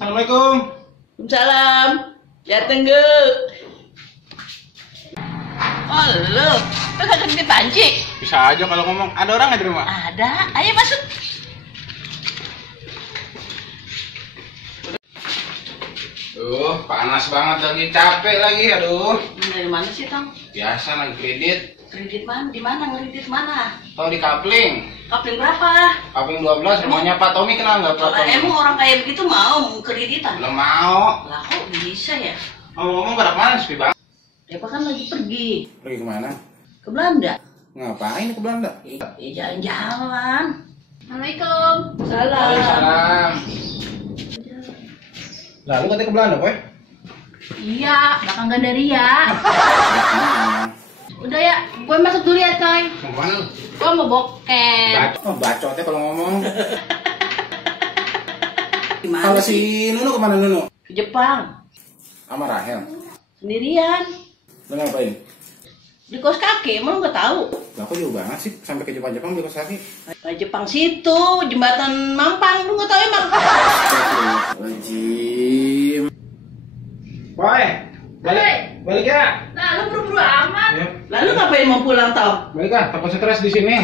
Assalamualaikum. Waalaikumsalam. Dateng ge. Oh lu kagak di panci? Bisa aja kalau ngomong. Ada orang nggak di rumah? Ada. Ayo masuk. Panas banget lagi, capek lagi, aduh. Dari mana sih, Tong? Biasa lagi kredit. Kredit mana? Di mana? Ngredit mana? Tahu di Kapling. Kapling berapa? Kapling 12, rumahnya Pak Tommy, kenal nggak Pak Kalau Tommy? emang orang kaya begitu mau kreditan? Belum mau. Lah kok bisa ya? Ngomong pada mana sepi banget? Depa kan lagi pergi Pergi kemana? ke Belanda. Ngapain ke Belanda? Jalan-jalan. Assalamualaikum. Salam. Waalaikumsalam. Lalu katanya ke Belanda, boy? Iya, belakang Gandaria. Udah ya, gue masuk dulu ya, coy. Mau kemana lu? Gue mau boker. Bacotnya kalau ngomong. Gimana Kalau sih? si Nunu kemana Nunu? Ke Jepang. Sama Rahel. Sendirian. Lu ngapain? Di kos kaki, emang lu nggak tahu? Lah kok jauh banget sih sampai ke Jepang beli kos kaki? Ke Jepang situ, jembatan Mampang, lu nggak tahu emang? Astagfirullahaladzim. Boy, balik ya. Nah, lu buru-buru amat. Ya. Lalu ngapain mau pulang, Tom? Balik ah, takut stres di sini.